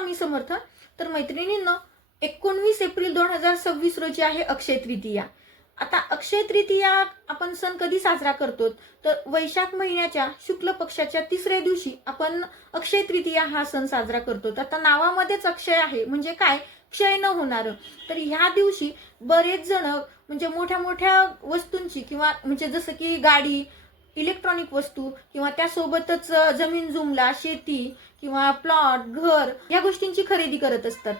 स्वामी समर्थ. तर मैत्रिणींनो, 19 एप्रिल 2026 रोजी आहे अक्षय तृतीया. आता अक्षय तृतीया आपण सण कधी साजरा करतो, तर वैशाख महिन्याच्या शुक्ल पक्षाच्या 3ऱ्या दिवशी आपण अक्षय तृतीया हा सण साजरा करतो. आता नावामध्येच अक्षय आहे म्हणजे काय, क्षय न होणार. तर ह्या दिवशी बरेच जण म्हणजे मोठ्या मोठ्या वस्तूंची किंवा म्हणजे जसं की गाडी, इलेक्ट्रॉनिक वस्तू किंवा त्यासोबतच जमीन जुमला, शेती किंवा प्लॉट, घर या गोष्टींची खरेदी करत असतात.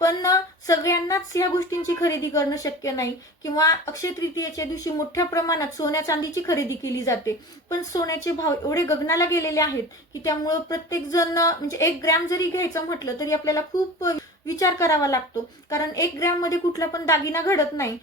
पण सगळ्यांनाच ह्या गोष्टींची खरेदी करणं शक्य नाही किंवा अक्षय तृतीयेच्या दिवशी मोठ्या प्रमाणात सोन्या चांदीची खरेदी केली जाते. पण सोन्याचे भाव एवढे गगनाला गेलेले आहेत की त्यामुळे प्रत्येक जण म्हणजे 1 ग्रॅम जरी घ्यायचं म्हटलं तरी आपल्याला खूप विचार करावा लागतो, कारण 1 ग्रॅम मध्ये कुठला पण दागिना घडत नाही.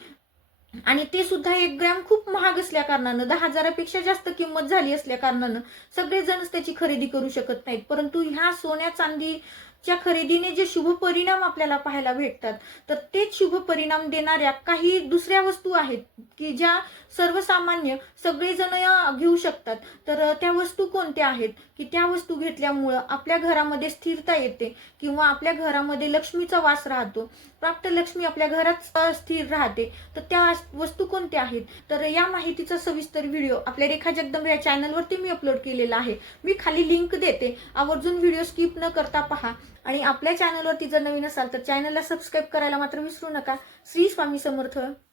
आणि ते सुद्धा 1 ग्रॅम खूप महाग असल्या कारणानं 10,000पेक्षा जास्त किंमत झाली असल्या कारणानं सगळेजणच त्याची खरेदी करू शकत नाहीत. परंतु ह्या सोन्या चांदीच्या खरेदीने जे शुभ परिणाम आपल्याला पाहायला भेटतात, तर तेच शुभ परिणाम देणाऱ्या काही दुसऱ्या वस्तू आहेत की ज्या सर्वसामान्य सगळेजण घेऊ शकतात. तर त्या वस्तू कोणत्या आहेत की त्या वस्तू घेतल्यामुळं आपल्या घरामध्ये स्थिरता येते किंवा आपल्या घरामध्ये लक्ष्मीचा वास राहतो, प्राप्त लक्ष्मी आपल्या घरात स्थिर राहते. तर त्या वस्तू कोणत्या आहेत, तर या माहितीचा सविस्तर व्हिडिओ आपल्या रेखा जगदंबे या चॅनलवरती मी अपलोड केलेला आहे. मी खाली लिंक देते, आवर्जून व्हिडिओ स्किप न करता पहा. आणि आपल्या चॅनलवरती जर नवीन असाल तर चॅनलला सबस्क्राईब करायला मात्र विसरू नका. श्री स्वामी समर्थ.